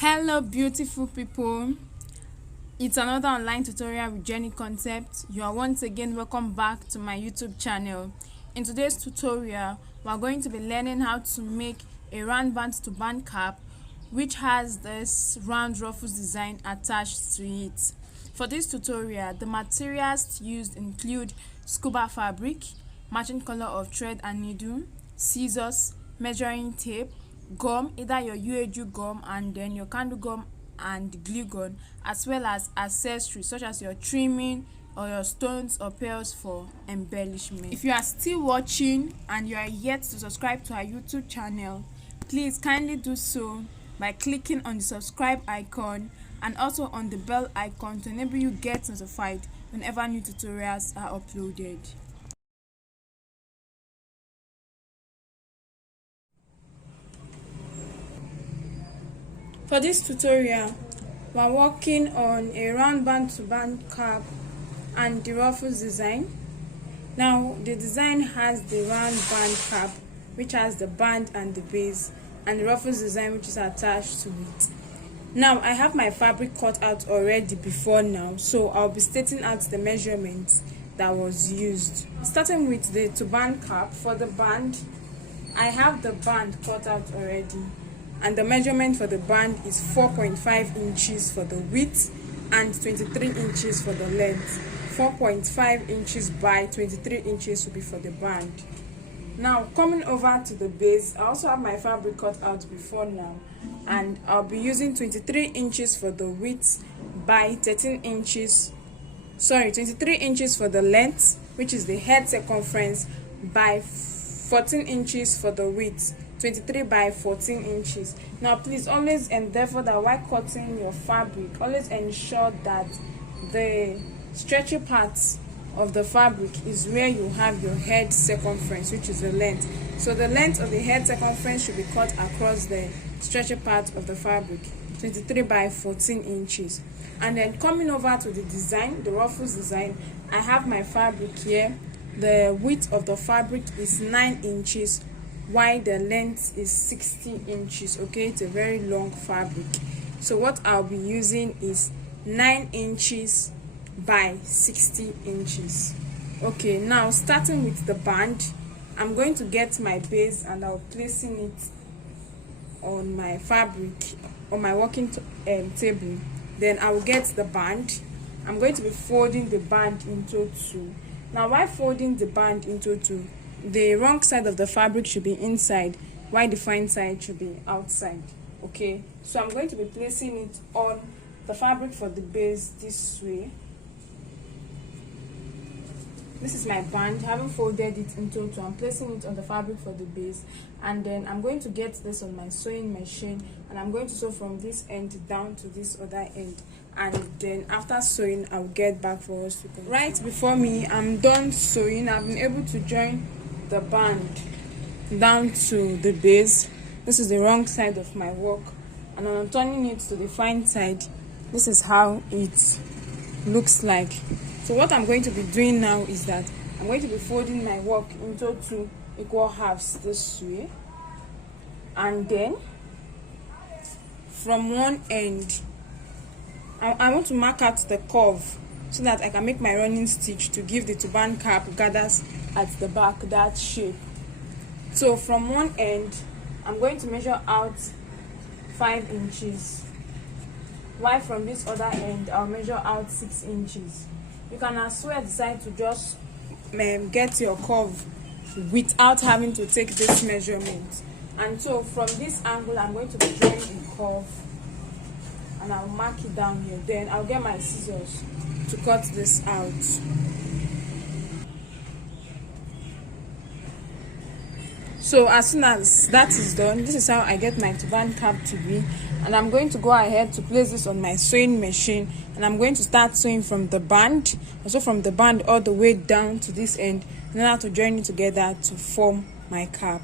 Hello beautiful people, it's another online tutorial with Jenie concept. You are once again welcome back to my YouTube channel. In today's tutorial we are going to be learning how to make a round band turban cap which has this round ruffles design attached to it. For this tutorial, the materials used include scuba fabric, matching color of thread and needle, scissors, measuring tape, gum, either your UAG gum and then your candle gum and glue gun, as well as accessories such as your trimming or your stones or pearls for embellishment. If you are still watching and you are yet to subscribe to our YouTube channel, please kindly do so by clicking on the subscribe icon and also on the bell icon to enable you get notified whenever new tutorials are uploaded. For this tutorial, we are working on a round band turban cap and the Ruffles design. Now, the design has the round band cap, which has the band and the base, and the Ruffles design, which is attached to it. Now, I have my fabric cut out already before now, so I'll be stating out the measurements that was used. Starting with the turban cap, for the band, I have the band cut out already. And the measurement for the band is 4.5 inches for the width and 23 inches for the length. 4.5 inches by 23 inches will be for the band. Now, coming over to the base, I also have my fabric cut out before now, and I'll be using 23 inches for the width by 23 inches for the length, which is the head circumference, by 14 inches for the width. 23 by 14 inches. Now please always endeavor that while cutting your fabric, always ensure that the stretchy parts of the fabric is where you have your head circumference, which is the length. So the length of the head circumference should be cut across the stretchy part of the fabric, 23 by 14 inches. And then coming over to the design, the Ruffles design, I have my fabric here. The width of the fabric is 9 inches while the length is 60 inches. Okay, it's a very long fabric, so what I'll be using is 9 inches by 60 inches. Okay, now starting with the band, I'm going to get my base and I'll placing it on my fabric, on my working table. Then I will get the band. I'm going to be folding the band into two. Now, while folding the band into two, the wrong side of the fabric should be inside while the fine side should be outside. Okay, so I'm going to be placing it on the fabric for the base this way. This is my band. I haven't folded it into two. I'm placing it on the fabric for the base, and then I'm going to get this on my sewing machine, and I'm going to sew from this end down to this other end, and then after sewing I'll get back for us to continue. Right before me, I'm done sewing. I've been able to join the band down to the base. This is the wrong side of my work, and when I'm turning it to the fine side, this is how it looks like. So what I'm going to be doing now is that I'm going to be folding my work into two equal halves this way, and then from one end I want to mark out the curve so that I can make my running stitch to give the turban cap gathers at the back that shape. So from one end I'm going to measure out 5 inches, while from this other end I'll measure out 6 inches. You can as well decide to just get your curve without having to take this measurement. And so from this angle I'm going to be drawing a curve, and I'll mark it down here. Then I'll get my scissors to cut this out. So as soon as that is done, this is how I get my turban cap to be, and I'm going to go ahead to place this on my sewing machine, and I'm going to start sewing from the band, also from the band all the way down to this end, in order to join it together to form my cap.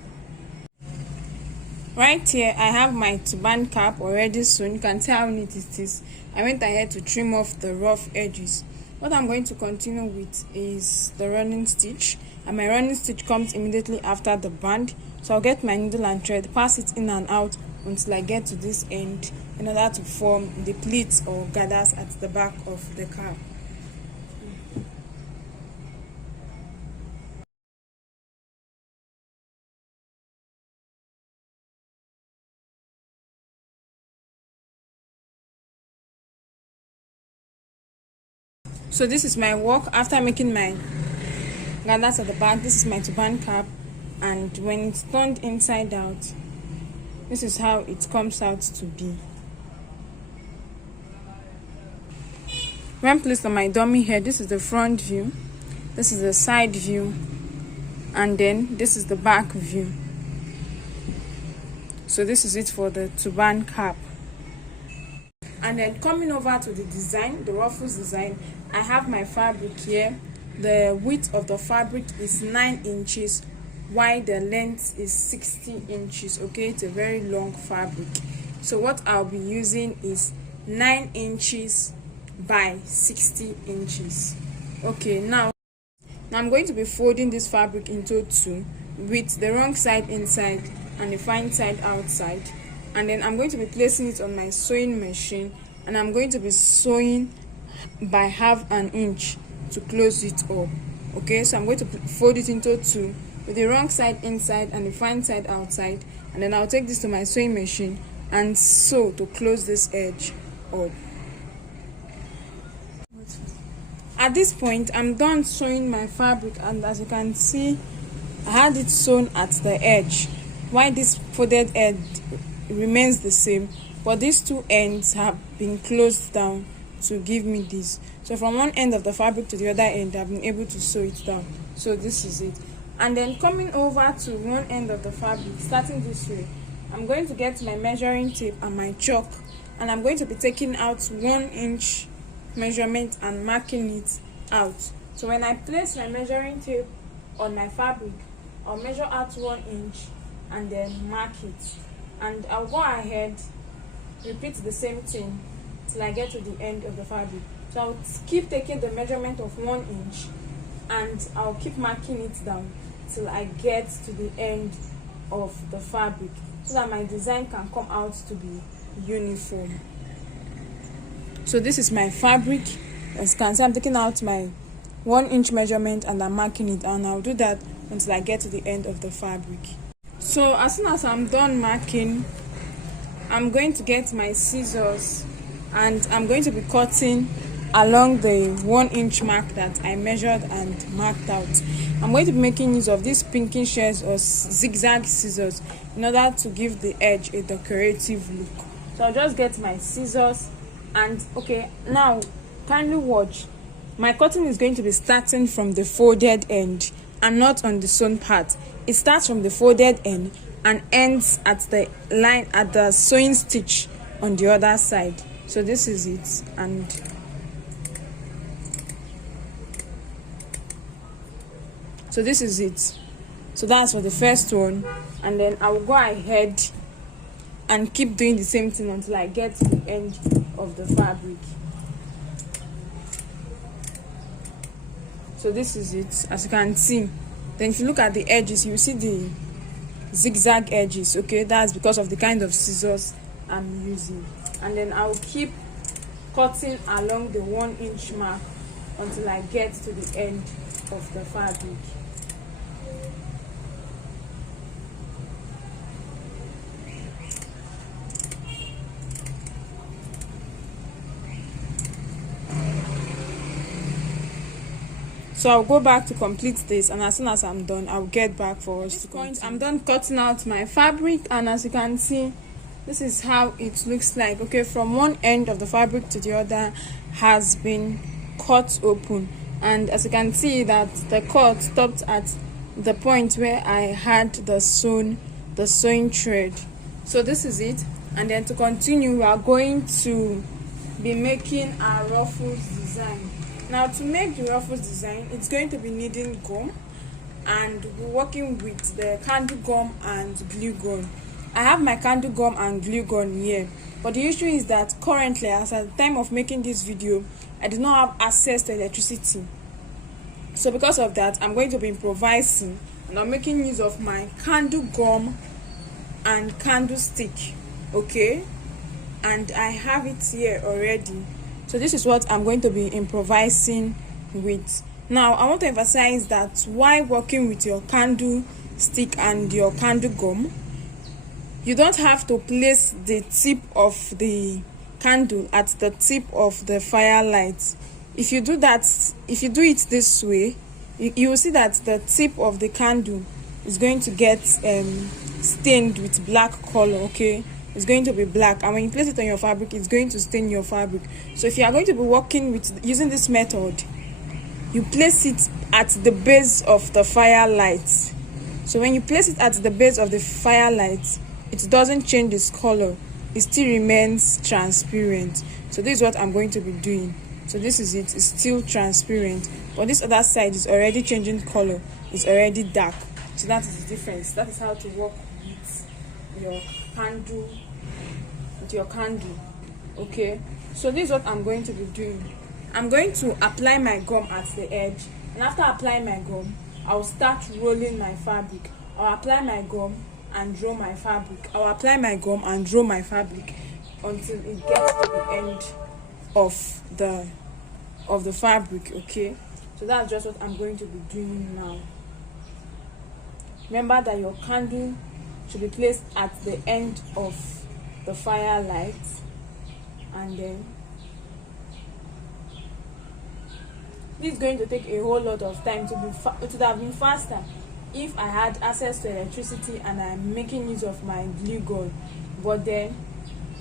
Right here I have my turban cap already sewn. You can see how neat it is. I went ahead to trim off the rough edges. What I'm going to continue with is the running stitch, and my running stitch comes immediately after the band. So I'll get my needle and thread, pass it in and out until I get to this end in order to form the pleats or gathers at the back of the cap. So this is my work after making my gathers at the back. This is my turban cap, and when it's turned inside out, this is how it comes out to be. When placed on my dummy head, this is the front view, this is the side view, and then this is the back view. So this is it for the turban cap. And then coming over to the design, the Ruffles design, I have my fabric here. The width of the fabric is 9 inches, while the length is 60 inches. Okay, it's a very long fabric. So what I'll be using is 9 inches by 60 inches. Okay, now I'm going to be folding this fabric into two, with the wrong side inside and the fine side outside. And then I'm going to be placing it on my sewing machine, and I'm going to be sewing by half an inch to close it up. Okay, so I'm going to fold it into two with the wrong side inside and the fine side outside, and then I'll take this to my sewing machine and sew to close this edge up. At this point, I'm done sewing my fabric, and as you can see, I had it sewn at the edge, while this folded edge remains the same, but these two ends have been closed down to give me this. So from one end of the fabric to the other end, I've been able to sew it down. So this is it. And then coming over to one end of the fabric, starting this way, I'm going to get my measuring tape and my chalk, and I'm going to be taking out 1 inch measurement and marking it out. So when I place my measuring tape on my fabric, I'll measure out 1 inch and then mark it, and I'll go ahead, repeat the same thing till I get to the end of the fabric. So I'll keep taking the measurement of 1 inch, and I'll keep marking it down till I get to the end of the fabric, so that my design can come out to be uniform. So this is my fabric. As you can see, I'm taking out my 1 inch measurement and I'm marking it, and I'll do that until I get to the end of the fabric. So as soon as I'm done marking, I'm going to get my scissors, and I'm going to be cutting along the 1 inch mark that I measured and marked out. I'm going to be making use of these pinkish hairs or zigzag scissors in order to give the edge a decorative look. So I'll just get my scissors, and okay, now kindly watch. My cutting is going to be starting from the folded end and not on the sewn part. It starts from the folded end and ends at the line at the sewing stitch on the other side. So this is it, and so this is it. So that's for the first one, and then I will go ahead and keep doing the same thing until I get to the end of the fabric. So this is it, as you can see. Then if you look at the edges, you see the zigzag edges. Okay, that's because of the kind of scissors I'm using. And then I'll keep cutting along the 1 inch mark until I get to the end of the fabric. So I'll go back to complete this, and as soon as I'm done, I'll get back for us to continue. I'm done cutting out my fabric, and as you can see, this is how it looks like. Okay, from one end of the fabric to the other has been cut open, and as you can see that the cut stopped at the point where I had the sewing thread. So this is it, and then to continue, we are going to be making our ruffles design. Now to make the ruffles design, it's going to be needing gum, and we're working with the candle gum and glue gun. I have my candle gum and glue gun here, but the issue is that currently, as at the time of making this video, I do not have access to electricity. So because of that, I'm going to be improvising, and I'm making use of my candle gum and candle stick. okay, and I have it here already. So this is what I'm going to be improvising with. Now I want to emphasize that while working with your candle stick and your candle gum, you don't have to place the tip of the candle at the tip of the firelight. If you do that, if you do it this way, you will see that the tip of the candle is going to get stained with black color, okay? It's going to be black, and when you place it on your fabric, it's going to stain your fabric. So if you are going to be working with using this method, you place it at the base of the firelight. So when you place it at the base of the firelight, it doesn't change its color, it still remains transparent. So this is what I'm going to be doing. So this is it, it's still transparent, but this other side is already changing color, it's already dark. So that is the difference. That is how to work with your candle, okay? So this is what I'm going to be doing. I'm going to apply my gum at the edge, and after applying my gum, I'll start rolling my fabric. I'll apply my gum and draw my fabric. I'll apply my gum and draw my fabric until it gets to the end of the fabric, okay? So that's just what I'm going to be doing now. Remember that your candle should be placed at the end of the firelight, and then this is going to take a whole lot of time. It would have been faster if I had access to electricity and I'm making use of my glue gun, but then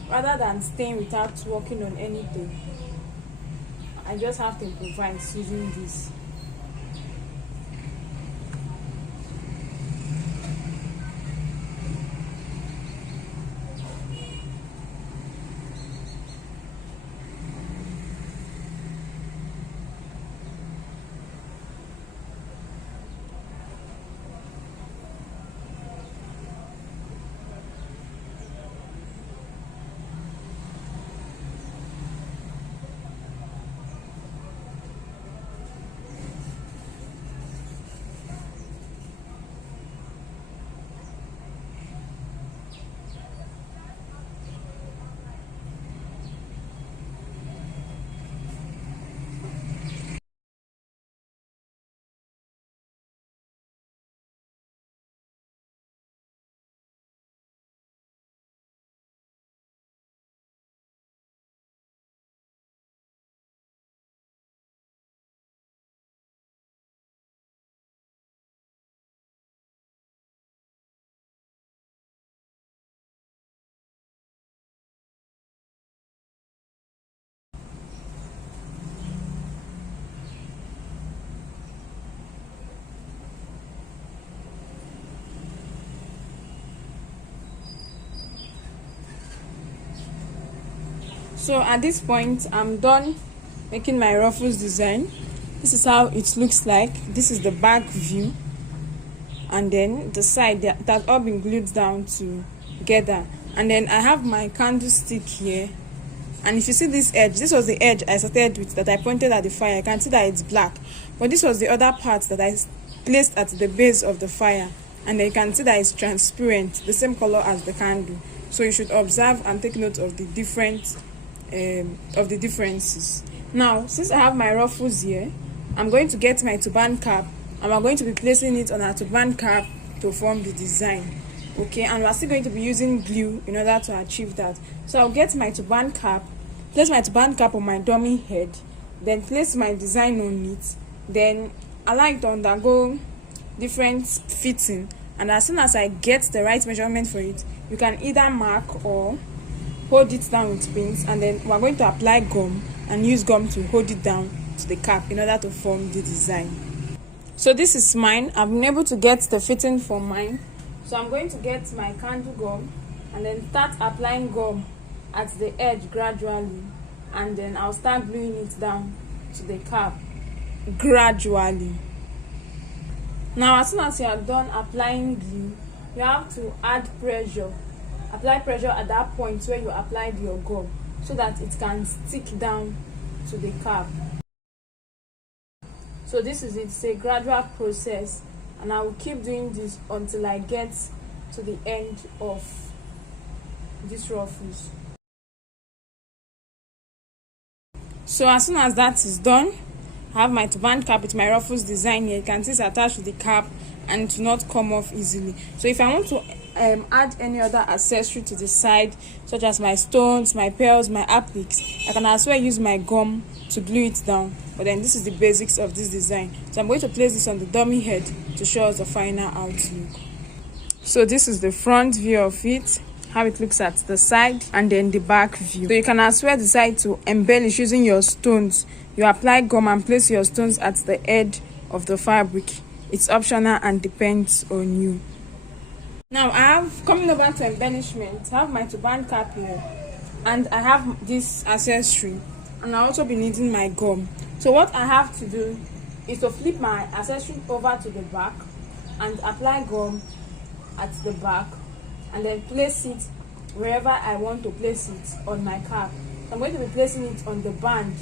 rather than staying without working on anything, I just have to improvise using this. So at this point, I'm done making my ruffles design. This is how it looks like. This is the back view, and then the side that has all been glued down together. And then I have my candlestick here, and if you see this edge, this was the edge I started with that I pointed at the fire. I can see that it's black, but this was the other part that I placed at the base of the fire, and then you can see that it's transparent, the same color as the candle. So you should observe and take note of the differences. Now, since I have my ruffles here, I'm going to get my turban cap, and we're going to be placing it on our turban cap to form the design, okay? And we're still going to be using glue in order to achieve that. So I'll get my turban cap, place my turban cap on my dummy head, then place my design on it, then allow it to undergo different fitting, and as soon as I get the right measurement for it, you can either mark or hold it down with pins, and then we're going to apply gum and use gum to hold it down to the cap in order to form the design. So this is mine. I've been able to get the fitting for mine. So I'm going to get my candle gum and then start applying gum at the edge gradually, and then I'll start gluing it down to the cap gradually. Now as soon as you are done applying glue, you have to add pressure. Apply pressure at that point where you applied your gum so that it can stick down to the cap. So this is it. It's a gradual process, and I will keep doing this until I get to the end of these ruffles. So as soon as that is done, I have my turban cap with my Ruffles Design here. You can see it's attached to the cap and it will not come off easily. So if I want to add any other accessory to the side, such as my stones, my pearls, my appliques, I can as well use my gum to glue it down. But then this is the basics of this design. So I'm going to place this on the dummy head to show us the final outlook. So this is the front view of it, how it looks at the side, and then the back view. So you can as well decide to embellish using your stones. You apply gum and place your stones at the edge of the fabric. It's optional and depends on you. Now I have, coming over to embellishment, I have my turban cap here and I have this accessory, and I'll also be needing my gum. So what I have to do is to flip my accessory over to the back and apply gum at the back, and then place it wherever I want to place it on my cap. So I'm going to be placing it on the band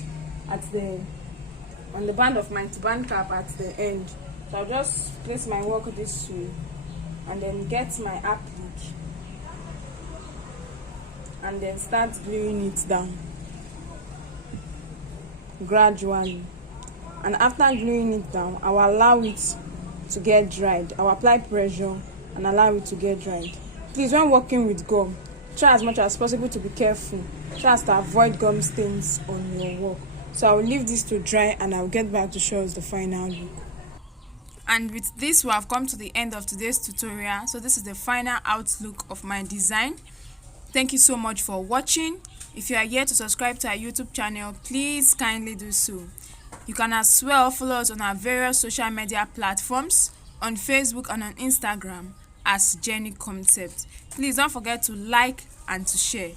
on the band of my turban cap at the end. So I'll just place my work this way and then get my applique and then start gluing it down gradually. And after gluing it down, I will allow it to get dried. I will apply pressure and allow it to get dried. Please, when working with gum, try as much as possible to be careful. Try to avoid gum stains on your work. So I will leave this to dry and I will get back to show us the final look. And with this, we have come to the end of today's tutorial. So this is the final outlook of my design. Thank you so much for watching. If you are yet to subscribe to our YouTube channel, please kindly do so. You can as well follow us on our various social media platforms, on Facebook and on Instagram as Jenie Concept. Please don't forget to like and to share.